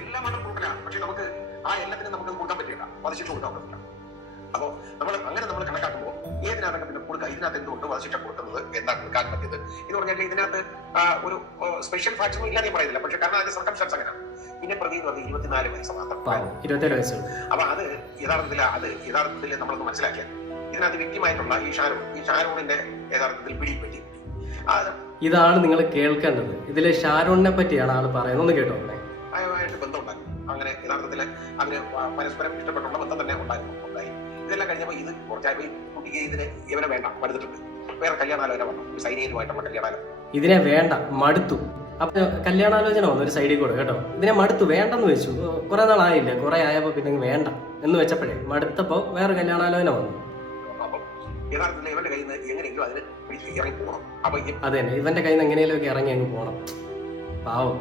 എല്ലാ മതം കൊടുക്കലാണ് പക്ഷെ നമുക്ക് ആ എല്ലാത്തിനും നമുക്ക് കൂട്ടാൻ പറ്റില്ല. വധശിക്ഷ കൊടുക്കാൻ പറ്റില്ല. അപ്പോ നമ്മൾ അങ്ങനെ നമ്മൾ കണക്കാക്കുമ്പോൾ ഏതിനകത്തൊക്കെ പിന്നെ കൊടുക്കുക ഇതിനകത്ത് എന്തുകൊണ്ട് വധശിക്ഷ കൊടുക്കുന്നത് എന്താണ് കാരണം പറ്റിയത്? എന്ന് പറഞ്ഞാൽ ഇതിനകത്ത് ഒരു സ്പെഷ്യൽ ഫാക്ടർ ഇല്ലാതെ പറയുന്നില്ല. പക്ഷെ കാരണം അതിന്റെ സർക്കംസ്റ്റാൻസ് അങ്ങനെയാണ്. പിന്നെ പ്രതി എന്ന് പറഞ്ഞാൽ ഇരുപത്തിനാല് വയസ്സ് മാത്രം അപ്പൊ അത് യഥാർത്ഥത്തിൽ അത് യഥാർത്ഥത്തിൽ നമ്മളൊന്ന് മനസ്സിലാക്കിയാൽ ഇതിനകത്ത് വ്യക്തിമായിട്ടുള്ള ഈ ഷാരൂൺ ഈ ഷാരൂണിന്റെ യഥാർത്ഥത്തിൽ പിടി പറ്റി ആ ഇതാണ് നിങ്ങൾ കേൾക്കേണ്ടത്. ഇതിലെ ഷാരൂണിനെ പറ്റിയാണ് ആൾ പറയുന്നത്. ഒന്ന് കേട്ടോ അവിടെ ആയുമായിട്ട് ബന്ധമുണ്ടായി അങ്ങനെ യഥാർത്ഥത്തിൽ അതിന് പരസ്പരം ഇഷ്ടപ്പെട്ടുള്ള ബന്ധം തന്നെ ഉണ്ടായിരുന്നു ഉണ്ടായി. ഇതെല്ലാം കഴിഞ്ഞപ്പോൾ ഇത് കുറച്ചായപ്പോൾ കുട്ടിക്ക് ഇതിന് ഇവനെ വേണ്ട മടുത്തിട്ടുണ്ട്. വേറെ കല്യാണാലോചന വന്നു. സൈനികരുമായിട്ടുള്ള കല്യാണാലോ കല്യാണാലോചന. ഇതിനെ വേണ്ട മടുത്തു. അപ്പൊ കല്യാണാലോചന വന്നു ഒരു സൈഡിൽ കൂടെ കേട്ടോ. ഇതിനെ മടുത്തു വേണ്ടെന്ന് വെച്ചു. കുറെ നാളായില്ലേ? കുറെ ആയപ്പോ പിന്നെ വേണ്ട എന്ന് വെച്ചപ്പോഴേ മടുത്തപ്പോ വേറെ കല്യാണാലോചന വന്നു. അതെ യഥാർത്ഥത്തിൽ ഇവന്റെ കയ്യിൽ നിന്ന് എങ്ങനെയെങ്കിലും അതിന് ഇറങ്ങി പോകണം അപ്പൊ ഈ ഇവന്റെ കയ്യിൽ നിന്ന് എങ്ങനെയൊക്കെ ഇറങ്ങി അങ്ങ് പോണം. പാവം.